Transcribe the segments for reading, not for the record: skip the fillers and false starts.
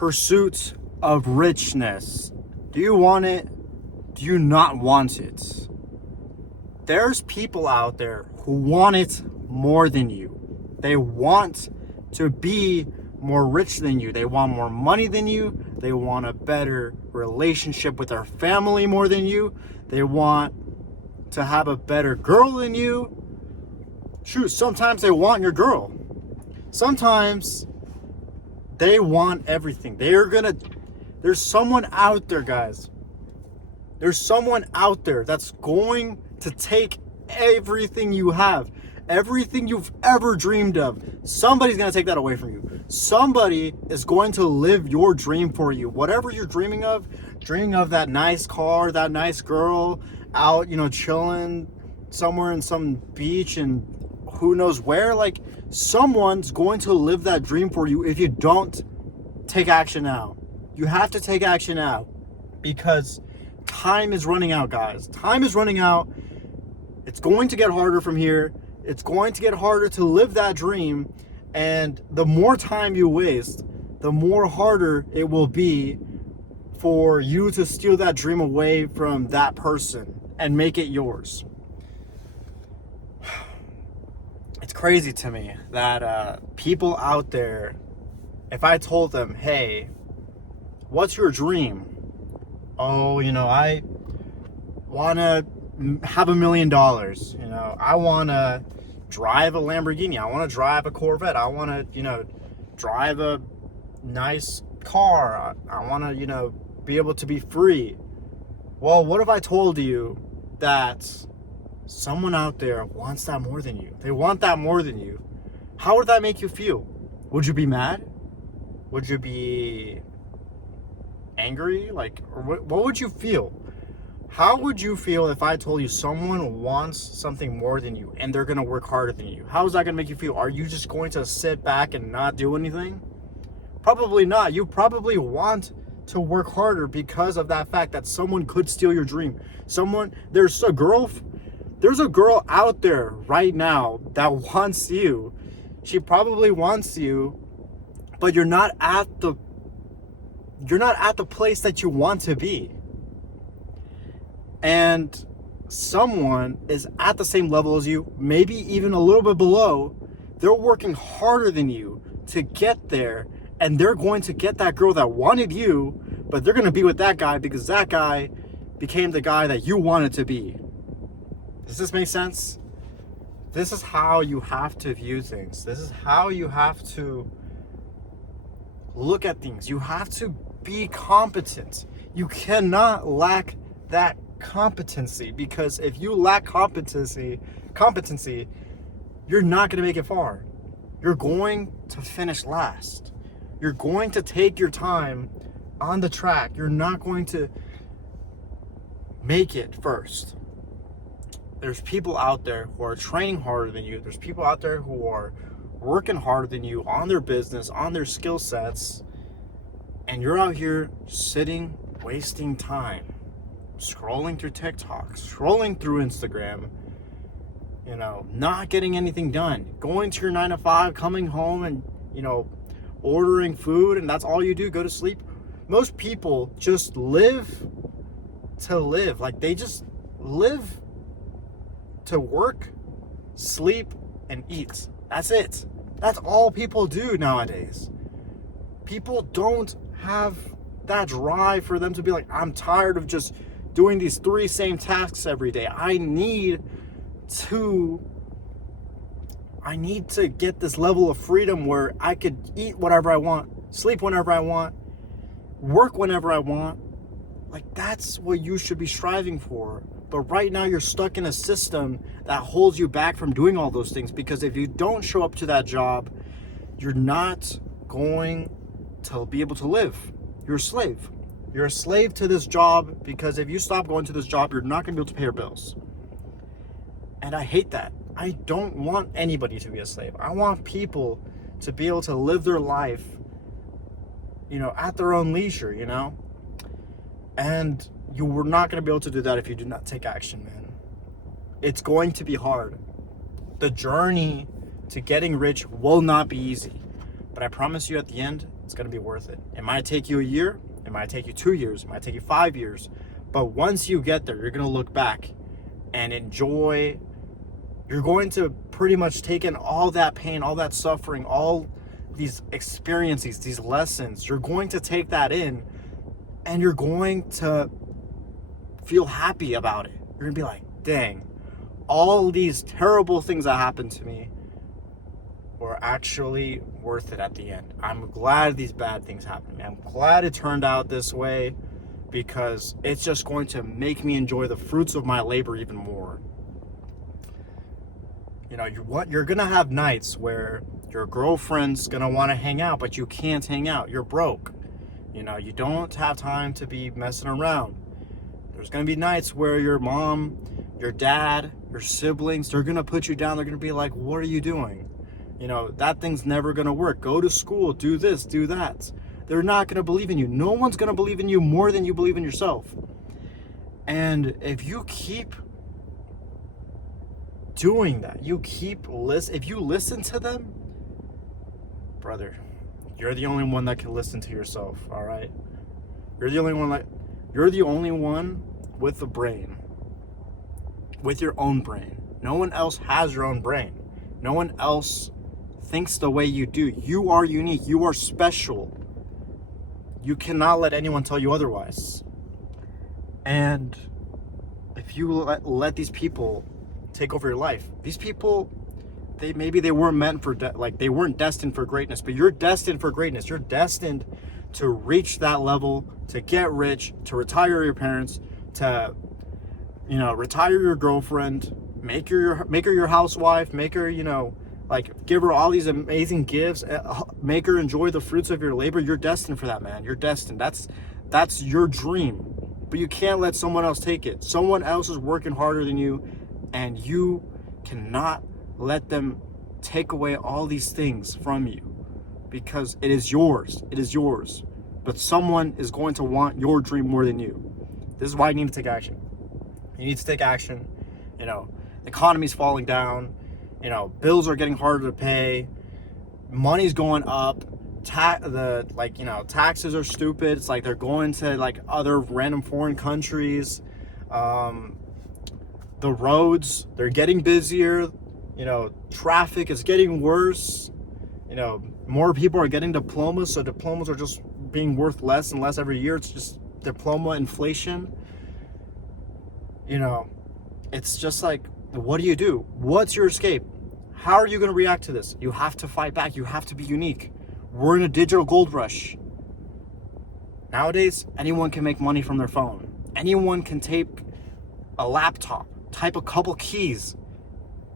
pursuit of richness. Do you want it? Do you not want it? There's people out there who want it more than you. They want to be more rich than you. They want more money than you. They want a better relationship with their family more than you. They want to have a better girl than you. Shoot, sometimes they want your girl. Sometimes they want everything. There's someone out there, guys. There's someone out there that's going to take everything you have, everything you've ever dreamed of. Somebody's going to take that away from you. Somebody is going to live your dream for you. Whatever you're dreaming of that nice car, that nice girl out, chilling somewhere in some beach and who knows where. Like, someone's going to live that dream for you if you don't take action now. You have to take action now because time is running out, guys. Time is running out. It's going to get harder from here. It's going to get harder to live that dream. And the more time you waste, the more harder it will be for you to steal that dream away from that person and make it yours. It's crazy to me that people out there, if I told them, hey, what's your dream? Oh, I want to have $1 million. I want to drive a Lamborghini. I want to drive a Corvette. I want to, drive a nice car. I want to, be able to be free. Well, what if I told you that someone out there wants that more than you? They want that more than you. How would that make you feel? Would you be mad? Would you be angry? Or what would you feel? How would you feel if I told you someone wants something more than you and they're going to work harder than you? How is that going to make you feel? Are you just going to sit back and not do anything? Probably not. You probably want to work harder because of that fact that someone could steal your dream. There's a girl out there right now that wants you. She probably wants you, but you're not at the place that you want to be. And someone is at the same level as you, maybe even a little bit below. They're working harder than you to get there, and they're going to get that girl that wanted you, but they're going to be with that guy because that guy became the guy that you wanted to be. Does this make sense? This is how you have to view things. This is how you have to look at things. You have to be competent. You cannot lack that competency, because if you lack competency, you're not going to make it far. You're going to finish last. You're going to take your time on the track. You're not going to make it first. There's people out there who are training harder than you. There's people out there who are working harder than you on their business, on their skill sets, and you're out here sitting, wasting time, scrolling through TikTok, scrolling through Instagram, not getting anything done, going to your 9 to 5, coming home and, ordering food, and that's all you do, go to sleep. Most people just live to live. Like, they just live to work, sleep, and eat. That's it. That's all people do nowadays. People don't have that drive for them to be like, I'm tired of just doing these 3 same tasks every day. I need to get this level of freedom where I could eat whatever I want, sleep whenever I want, work whenever I want. Like, that's what you should be striving for. But right now you're stuck in a system that holds you back from doing all those things, because if you don't show up to that job, you're not going to be able to live. You're a slave. You're a slave to this job, because if you stop going to this job, you're not going to be able to pay your bills. And I hate that. I don't want anybody to be a slave. I want people to be able to live their life, at their own leisure, And you were not going to be able to do that if you do not take action, man. It's going to be hard. The journey to getting rich will not be easy. But But I promise you at the end, it's going to be worth it. It might take you a year. It might take you 2 years. It might take you 5 years. But once you get there, you're going to look back and enjoy. You're going to pretty much take in all that pain, all that suffering, all these experiences, these lessons. You're going to take that in and you're going to feel happy about it. You're going to be like, dang, all these terrible things that happened to me were actually worth it at the end. I'm glad these bad things happened. I'm glad it turned out this way because it's just going to make me enjoy the fruits of my labor even more. You know, you're gonna have nights where your girlfriend's gonna want to hang out, but you can't hang out. You're broke. You know, you don't have time to be messing around. There's gonna be nights where your mom, your dad, your siblings, they're gonna put you down. They're gonna be like, what are you doing? You know, that thing's never gonna work. Go to school, do this, do that. They're not gonna believe in you. No one's gonna believe in you more than you believe in yourself. And if you keep doing that, if you listen to them, brother, you're the only one that can listen to yourself, all right? You're the only one with a brain, with your own brain. No one else has your own brain. No one else thinks the way you do. You are unique. You are special. You cannot let anyone tell you otherwise. And if you let these people take over your life, these people, they weren't meant for they weren't destined for greatness, but you're destined for greatness. You're destined to reach that level, to get rich, to retire your parents, to, you know, retire your girlfriend, make her your housewife, make her, you know, like, give her all these amazing gifts, make her enjoy the fruits of your labor. You're destined for that, man. You're destined. That's your dream. But you can't let someone else take it. Someone else is working harder than you, and you cannot let them take away all these things from you, because it is yours. It is yours. But someone is going to want your dream more than you. This is why you need to take action. You need to take action. You know, the economy's falling down. You know, bills are getting harder to pay. Money's going up. Taxes are stupid. It's like they're going to like other random foreign countries. The roads, they're getting busier. You know, traffic is getting worse. You know, more people are getting diplomas, so diplomas are just being worth less and less every year. It's just diploma inflation. You know, it's just like, what do? What's your escape? How are you going to react to this? You have to fight back. You have to be unique. We're in a digital gold rush. Nowadays, anyone can make money from their phone. Anyone can tape a laptop, type a couple keys,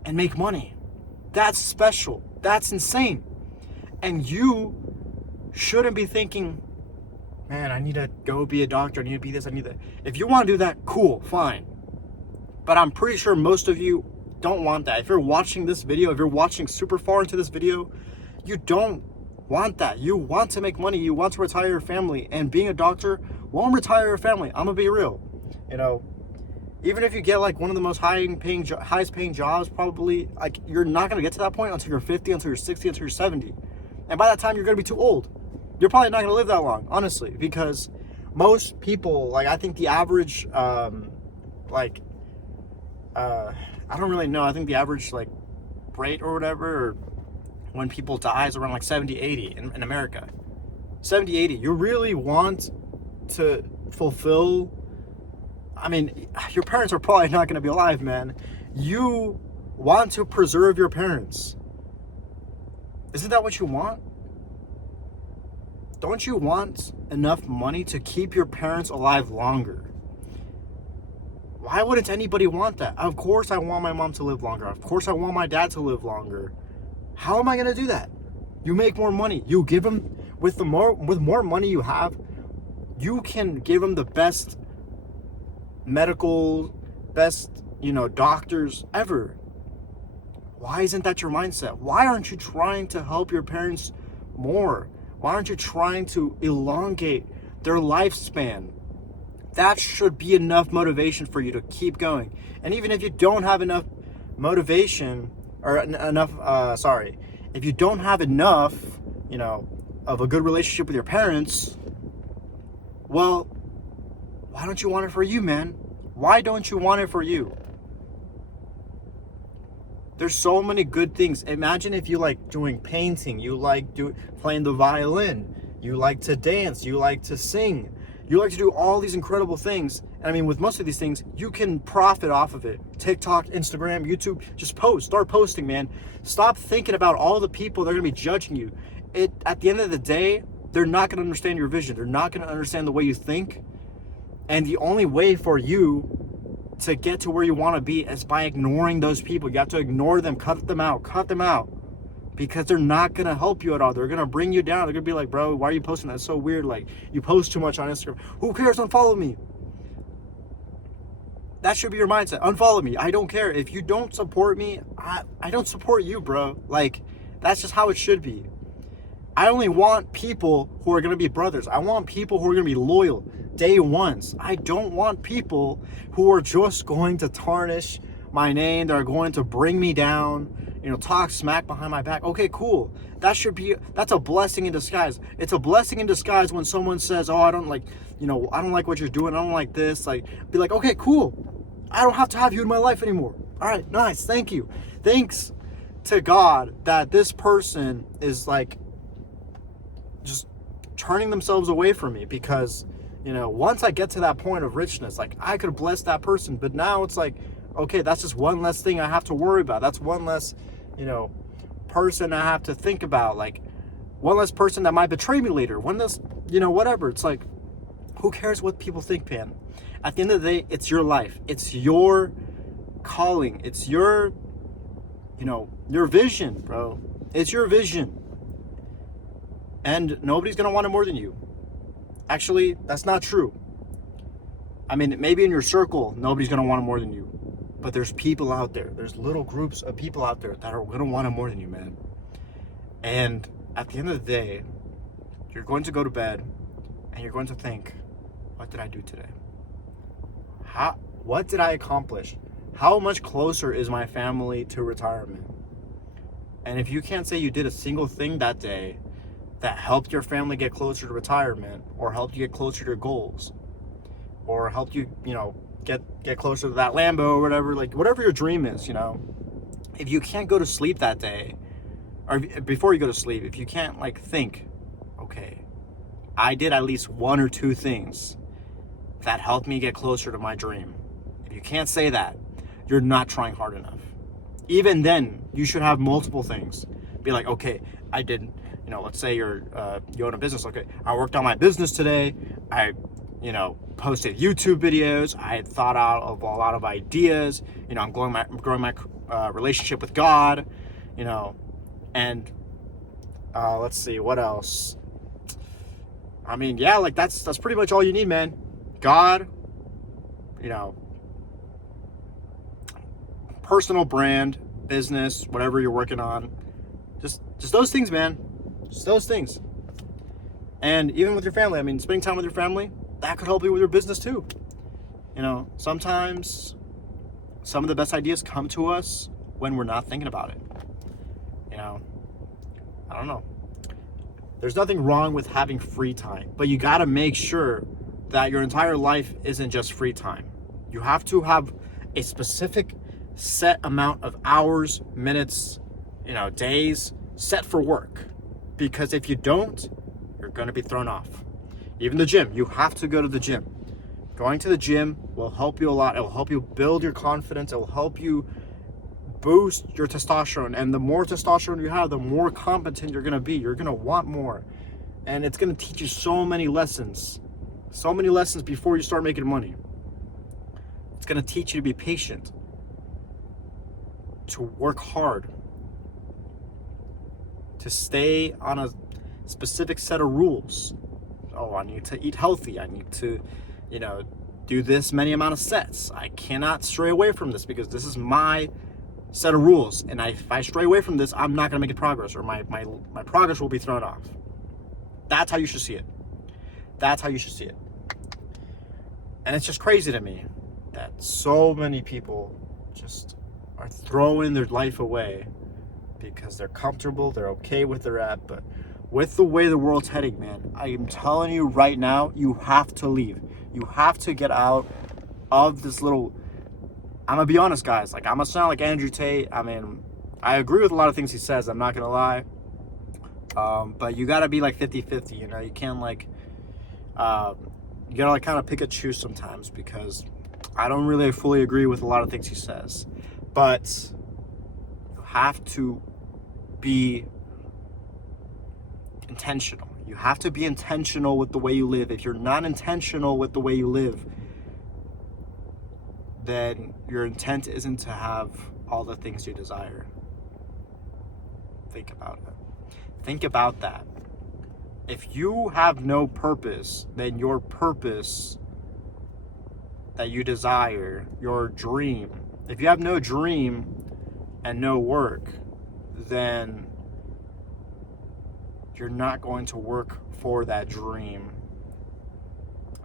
and make money. That's special. That's insane. And you shouldn't be thinking, man, I need to go be a doctor. I need to be this. I need that. If you want to do that, cool, fine. But I'm pretty sure most of you don't want that. If you're watching this video, if you're watching super far into this video, you don't want that. You want to make money. You want to retire your family. And being a doctor won't retire your family. I'm going to be real. You know, even if you get like one of the most highest paying jobs, probably, like, you're not going to get to that point until you're 50, until you're 60, until you're 70. And by that time, you're going to be too old. You're probably not going to live that long, honestly, because most people, like, I think the average, I don't really know. I think the average, like, rate or whatever, or when people die is around, like, 70, 80 in America. 70, 80. You really want to fulfill... I mean, your parents are probably not going to be alive, man. You want to preserve your parents. Isn't that what you want? Don't you want enough money to keep your parents alive longer? Why wouldn't anybody want that? Of course I want my mom to live longer. Of course I want my dad to live longer. How am I going to do that? You make more money. You give them, with more money you have, you can give them the best medical, best, doctors ever. Why isn't that your mindset? Why aren't you trying to help your parents more? Why aren't you trying to elongate their lifespan? That should be enough motivation for you to keep going. And even if you don't have enough motivation, or if you don't have enough, of a good relationship with your parents, well, why don't you want it for you, man? Why don't you want it for you? There's so many good things. Imagine if you like doing painting, you like playing the violin, you like to dance, you like to sing, you like to do all these incredible things. And I mean, with most of these things, you can profit off of it. TikTok, Instagram, YouTube, just start posting, man. Stop thinking about all the people that are gonna be judging you. At the end of the day, they're not gonna understand your vision. They're not gonna understand the way you think. And the only way for you to get to where you want to be is by ignoring those people. You have to ignore them, cut them out, because they're not going to help you at all. They're going to bring you down. They're going to be like, bro, why are you posting that? It's so weird. Like, you post too much on Instagram. Who cares? Unfollow me. That should be your mindset. Unfollow me. I don't care. If you don't support me, I don't support you, bro. Like, that's just how it should be. I only want people who are going to be brothers. I want people who are going to be loyal day ones. I don't want people who are just going to tarnish my name. They're going to bring me down, talk smack behind my back. Okay, cool. That's a blessing in disguise. It's a blessing in disguise when someone says, oh, I don't like what you're doing. I don't like this. Like, be like, okay, cool. I don't have to have you in my life anymore. All right, nice. Thank you. Thanks to God that this person is like, just turning themselves away from me, because once I get to that point of richness, like, I could bless that person, but now it's like, okay, that's just one less thing I have to worry about. That's one less person I have to think about, like one less person that might betray me later, one less whatever. It's like, who cares what people think, man? At the end of the day, it's your life, it's your calling, it's your vision, bro. It's your vision. And nobody's going to want it more than you. Actually, that's not true. I mean, maybe in your circle, nobody's going to want it more than you. But there's people out there. There's little groups of people out there that are going to want it more than you, man. And at the end of the day, you're going to go to bed and you're going to think, what did I do today? What did I accomplish? How much closer is my family to retirement? And if you can't say you did a single thing that day that helped your family get closer to retirement, or helped you get closer to your goals, or helped you, get closer to that Lambo or whatever, like whatever your dream is, if you can't go to sleep that day, or before you go to sleep, if you can't like think, okay, I did at least one or two things that helped me get closer to my dream. If you can't say that, you're not trying hard enough. Even then, you should have multiple things. Be like, okay, I did, let's say you own a business. Okay, I worked on my business today. I, posted YouTube videos. I had thought out of a lot of ideas. I'm growing my relationship with God. And let's see, what else? I mean, yeah, like that's pretty much all you need, man. God, personal brand, business, whatever you're working on. Just those things, man. Just those things. And even with your family, I mean, spending time with your family, that could help you with your business too. Sometimes some of the best ideas come to us when we're not thinking about it. I don't know. There's nothing wrong with having free time, but you got to make sure that your entire life isn't just free time. You have to have a specific set amount of hours, minutes, days set for work. Because if you don't, you're going to be thrown off. Even the gym, you have to go to the gym. Going to the gym will help you a lot. It will help you build your confidence. It will help you boost your testosterone. And the more testosterone you have, the more competent you're going to be. You're going to want more. And it's going to teach you so many lessons. So many lessons before you start making money. It's going to teach you to be patient, to work hard, to stay on a specific set of rules. Oh, I need to eat healthy. I need to, do this many amount of sets. I cannot stray away from this because this is my set of rules. And if I stray away from this, I'm not going to make progress, or my progress will be thrown off. That's how you should see it. That's how you should see it. And it's just crazy to me that so many people just are throwing their life away because they're comfortable, they're okay with their at, but with the way the world's heading, man, I am telling you right now, you have to leave. You have to get out of this little... I'm going to be honest, guys. Like, I'm going to sound like Andrew Tate. I mean, I agree with a lot of things he says. I'm not going to lie. But you got to be like 50-50, you know? You can't like... you got to like kind of pick and choose sometimes, because I don't really fully agree with a lot of things he says. But you have to be intentional. You have to be intentional with the way you live. If you're not intentional with the way you live, then your intent isn't to have all the things you desire. Think about it. Think about that. If you have no purpose, then your purpose that you desire, your dream, if you have no dream and no work, then you're not going to work for that dream.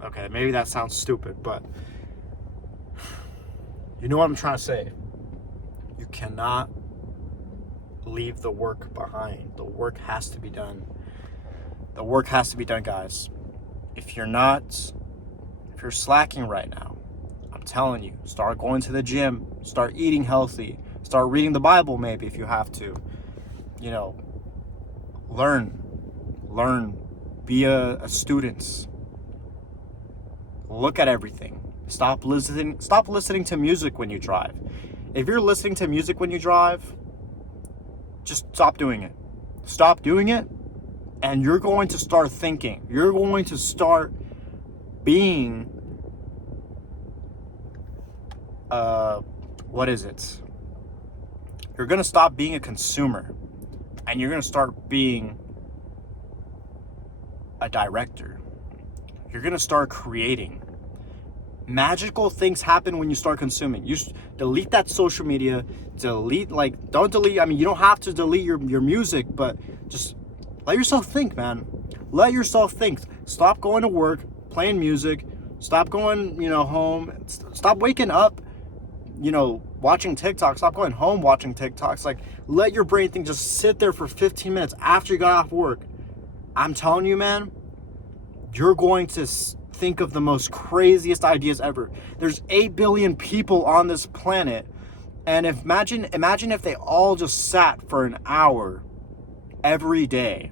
Okay, maybe that sounds stupid, but you know what I'm trying to say. You cannot leave the work behind. The work has to be done. The work has to be done, guys. If you're slacking right now, I'm telling you, start going to the gym, start eating healthy, start reading the Bible maybe if you have to. You know, learn, be a student. Look at everything. Stop listening to music when you drive. If you're listening to music when you drive, just stop doing it. Stop doing it, and you're going to start thinking. You're going to start being, what is it? You're going to stop being a consumer, and you're going to start being a director. You're going to start creating. Magical things happen when you start consuming. You delete that social media, don't delete, I mean, you don't have to delete your music, but just let yourself think, man. Let yourself think. Stop going to work, playing music. Stop going, home. Stop waking up, watching TikTok. Stop going home watching TikToks. Like, let your brain think. Just sit there for 15 minutes after you got off work. I'm telling you, man, you're going to think of the most craziest ideas ever. There's 8 billion people on this planet, and imagine if they all just sat for an hour every day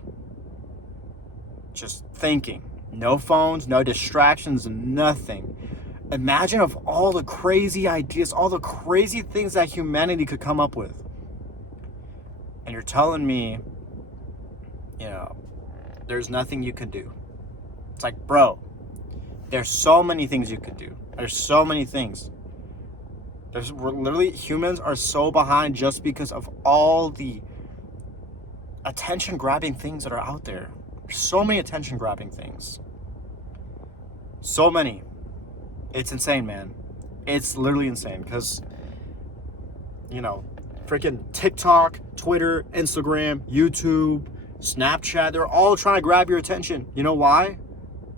just thinking. No phones, no distractions, nothing. Imagine of all the crazy ideas, all the crazy things that humanity could come up with. And you're telling me, there's nothing you can do. It's like, bro, there's so many things you could do. There's so many things. Humans are so behind just because of all the attention-grabbing things that are out there. There's so many attention-grabbing things. So many. It's insane, man. It's literally insane because, freaking TikTok, Twitter, Instagram, YouTube, Snapchat, they're all trying to grab your attention. You know why?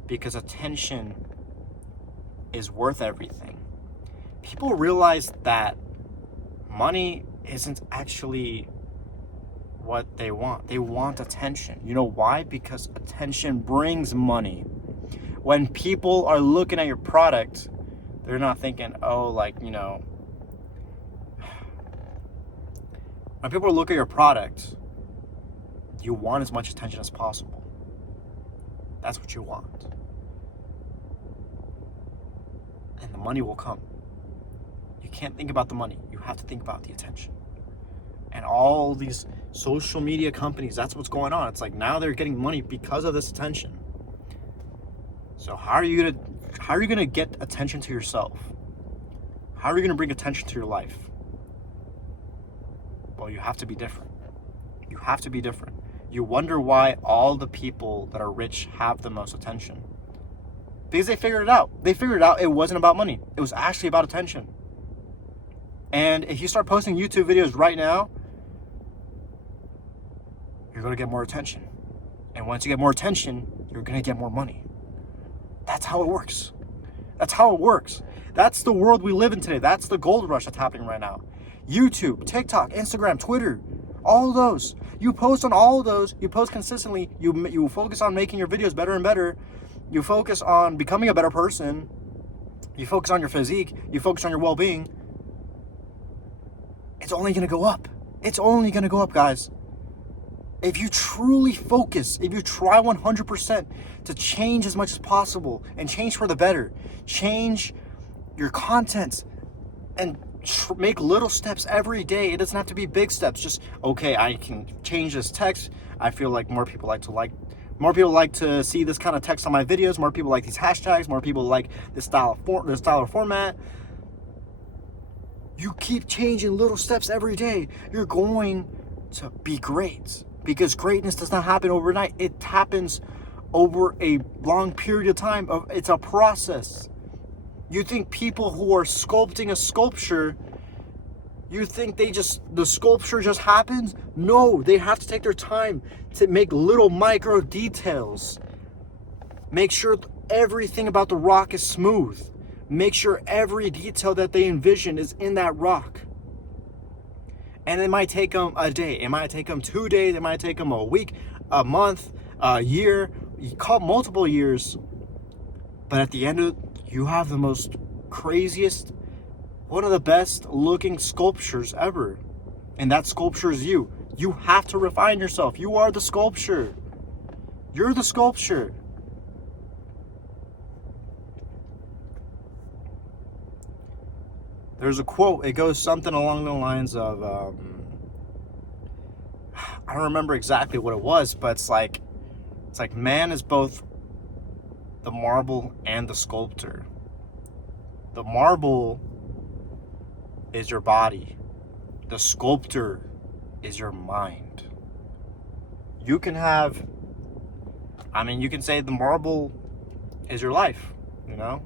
Because attention is worth everything. People realize that money isn't actually what they want. They want attention. You know why? Because attention brings money. When people are looking at your product, they're not thinking, when people look at your product, you want as much attention as possible. That's what you want. And the money will come. You can't think about the money. You have to think about the attention. And all these social media companies, that's what's going on. It's like now they're getting money because of this attention. So how are you gonna get attention to yourself? How are you gonna bring attention to your life? Well, you have to be different. You have to be different. You wonder why all the people that are rich have the most attention. Because they figured it out. They figured out it wasn't about money. It was actually about attention. And if you start posting YouTube videos right now, you're going to get more attention. And once you get more attention, you're going to get more money. That's how it works. That's how it works. That's the world we live in today. That's the gold rush that's happening right now. YouTube, TikTok, Instagram, Twitter, All those. You post on all of those. You post consistently. You focus on making your videos better and better. You focus on becoming a better person. You focus on your physique. You focus on your well-being. It's only going to go up. It's only going to go up, guys. If you truly focus, if you try 100% to change as much as possible and change for the better, change your content and make little steps every day. It doesn't have to be big steps. Just, okay, I can change this text. I feel like more people like to see this kind of text on my videos. More people like these hashtags. More people like this style of format. You keep changing little steps every day. You're going to be great. Because greatness does not happen overnight. It happens over a long period of time. It's a process. You think people who are sculpting a sculpture, you think the sculpture just happens? No, they have to take their time to make little micro details. Make sure everything about the rock is smooth. Make sure every detail that they envision is in that rock. And it might take them a day. It might take them 2 days. It might take them a week, a month, a year. You call multiple years. But at the end of it, you have the most craziest, one of the best looking sculptures ever. And that sculpture is you. You have to refine yourself. You are the sculpture. You're the sculpture. There's a quote. It goes something along the lines of, I don't remember exactly what it was, but it's like man is both the marble and the sculptor. The marble is your body. The sculptor is your mind. You can say the marble is your life, you know?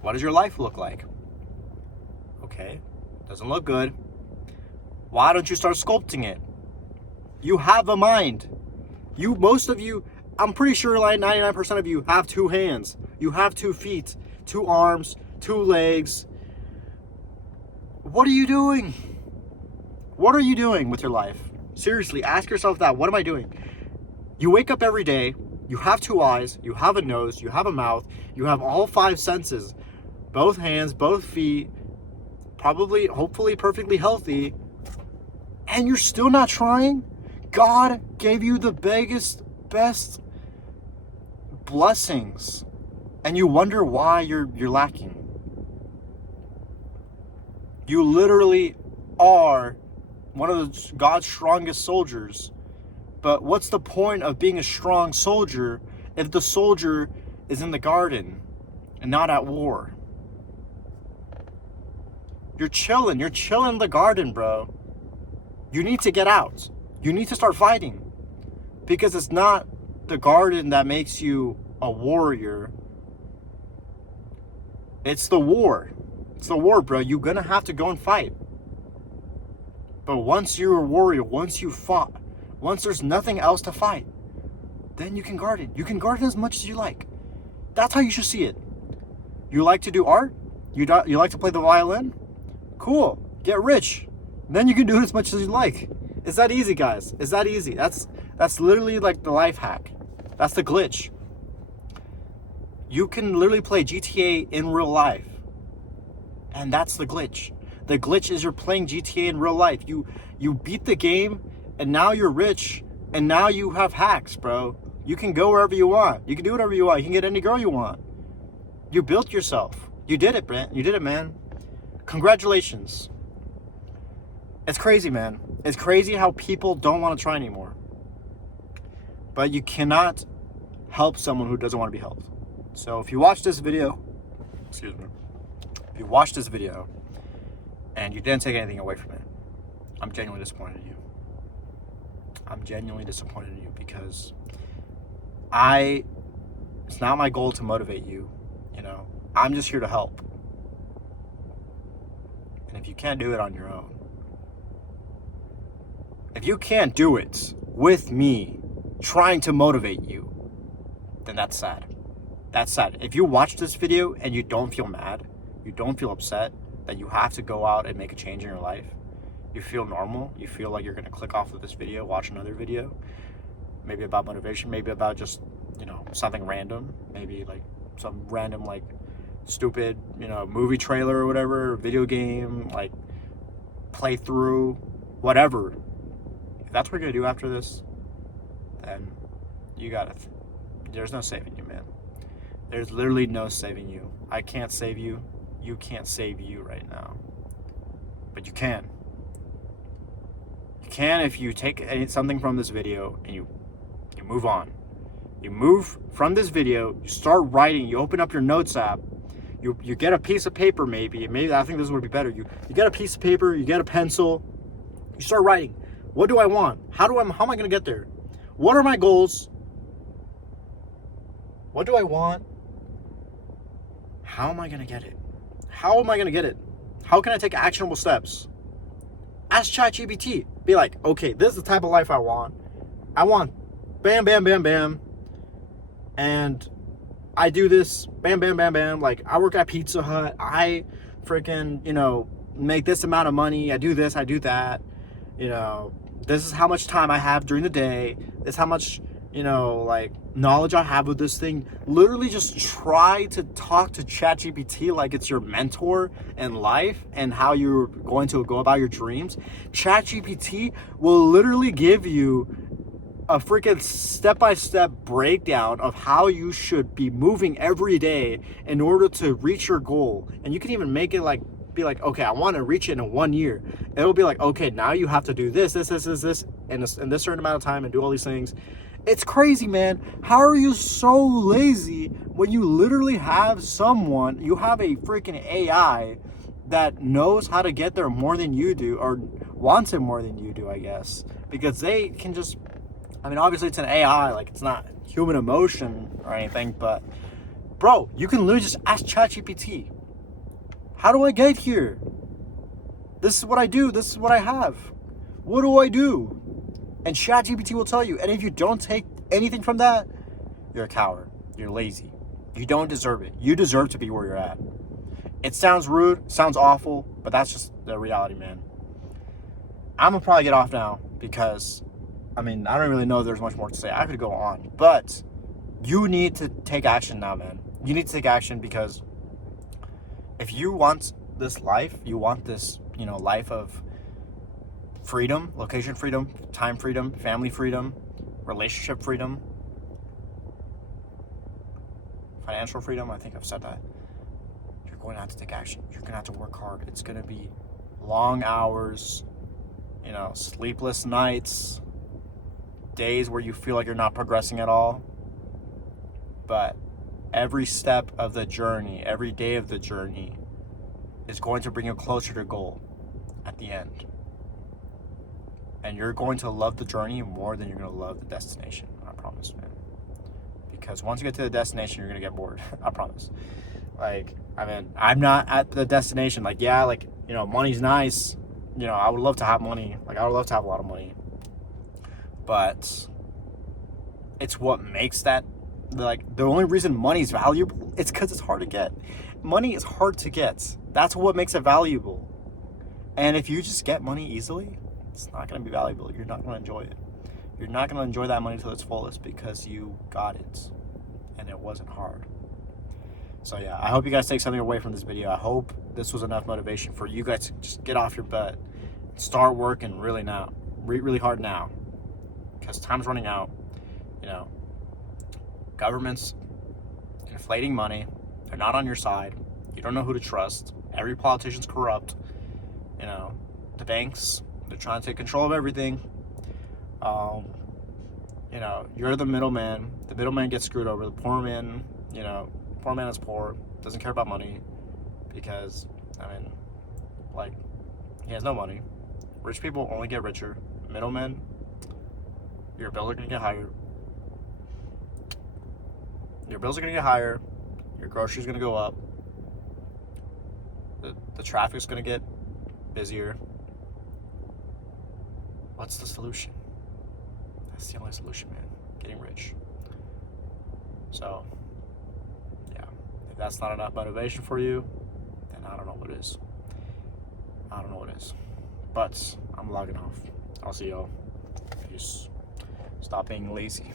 What does your life look like? Okay, doesn't look good. Why don't you start sculpting it? You have a mind. Most of you, I'm pretty sure like 99% of you have 2 hands. You have 2 feet, 2 arms, 2 legs. What are you doing? What are you doing with your life? Seriously, ask yourself that. What am I doing? You wake up every day. You have 2 eyes. You have a nose. You have a mouth. You have all 5 senses. Both hands, both feet, probably, hopefully perfectly healthy, and you're still not trying? God gave you the best blessings, and you wonder why you're lacking. You literally are one of God's strongest soldiers, but what's the point of being a strong soldier if the soldier is in the garden and not at war? You're chilling in the garden, bro. You need to get out. You need to start fighting. Because it's not the garden that makes you a warrior. It's the war. It's the war, bro. You're gonna have to go and fight. But once you're a warrior, once you fought, once there's nothing else to fight, then you can garden. You can garden as much as you like. That's how you should see it. You like to do art? You like to play the violin? Cool. Get rich. Then you can do it as much as you like. It's that easy, guys. It's that easy. That's literally like the life hack. That's the glitch. You can literally play GTA in real life. And that's the glitch. The glitch is you're playing GTA in real life. You beat the game, and now you're rich, and now you have hacks, bro. You can go wherever you want. You can do whatever you want. You can get any girl you want. You built yourself. You did it, Brent. You did it, man. Congratulations. It's crazy, man. It's crazy how people don't want to try anymore. But you cannot help someone who doesn't want to be helped. So if you watch this video, if you watch this video and you didn't take anything away from it, I'm genuinely disappointed in you. I'm genuinely disappointed in you because it's not my goal to motivate you, you know. I'm just here to help. And if you can't do it on your own, if you can't do it with me trying to motivate you, then that's sad. That's sad. If you watch this video and you don't feel mad, you don't feel upset that you have to go out and make a change in your life, you feel normal, you feel like you're going to click off of this video, watch another video, maybe about motivation, maybe about just, something random, maybe like some random, like, stupid, movie trailer or whatever, video game, like, playthrough, whatever. If that's what you're gonna do after this, then you gotta, there's no saving you, man. There's literally no saving you. I can't save you. You can't save you right now. But you can. You can if you take something from this video and you move on. You move from this video, you start writing, you open up your notes app, you get a piece of paper, maybe I think this would be better. You get a piece of paper, you get a pencil, you start writing. What do I want? How am I gonna get there? What are my goals? What do I want? How am I gonna get it? How am I gonna get it? How can I take actionable steps? Ask ChatGPT. Be like, okay, this is the type of life I want. I want bam, bam, bam, bam. And I do this, bam, bam, bam, bam. Like, I work at Pizza Hut. I freaking, make this amount of money. I do this, I do that. This is how much time I have during the day. This is how much, knowledge I have with this thing. Literally just try to talk to ChatGPT like it's your mentor in life and how you're going to go about your dreams. ChatGPT will literally give you a freaking step-by-step breakdown of how you should be moving every day in order to reach your goal. And you can even make it be like, okay, I want to reach it in 1 year. It'll be like, okay, now you have to do this, in this certain amount of time and do all these things. It's crazy, man. How are you so lazy when you literally have you have a freaking AI that knows how to get there more than you do, or wants it more than you do, I guess. Because they can just, obviously it's an AI, like it's not human emotion or anything, but bro, you can literally just ask ChatGPT, how do I get here? This is what I do. This is what I have. What do I do? And ChatGPT will tell you. And if you don't take anything from that, you're a coward. You're lazy. You don't deserve it. You deserve to be where you're at. It sounds rude, sounds awful, but that's just the reality, man. I'm gonna probably get off now because, I don't really know if there's much more to say. I could go on, but you need to take action now, man. You need to take action because if you want this life, you want this, life of freedom, location freedom, time freedom, family freedom, relationship freedom, financial freedom, I think I've said that. You're going to have to take action. You're going to have to work hard. It's going to be long hours, sleepless nights, days where you feel like you're not progressing at all. But every step of the journey, every day of the journey is going to bring you closer to goal at the end. And you're going to love the journey more than you're going to love the destination. I promise, man. Because once you get to the destination, you're going to get bored. I promise. I'm not at the destination. Money's nice. I would love to have money. I would love to have a lot of money. But it's what makes that, the only reason money's valuable is because it's hard to get. Money is hard to get. That's what makes it valuable. And if you just get money easily, it's not going to be valuable. You're not going to enjoy it. You're not going to enjoy that money to its fullest because you got it and it wasn't hard. So yeah, I hope you guys take something away from this video. I hope this was enough motivation for you guys to just get off your butt, start working really hard now, because time's running out. Government's inflating money. They're not on your side. You don't know who to trust. Every politician's corrupt. The banks, they're trying to take control of everything. You're the middleman. The middleman gets screwed over. The poor man, poor man is poor, doesn't care about money because, he has no money. Rich people only get richer. Middlemen, your bills are going to get higher. Your bills are going to get higher. Your groceries are going to go up. The traffic's going to get busier. What's the solution? That's the only solution, man. Getting rich. So, yeah. If that's not enough motivation for you, then I don't know what is. But I'm logging off. I'll see y'all. Peace. Stop being lazy.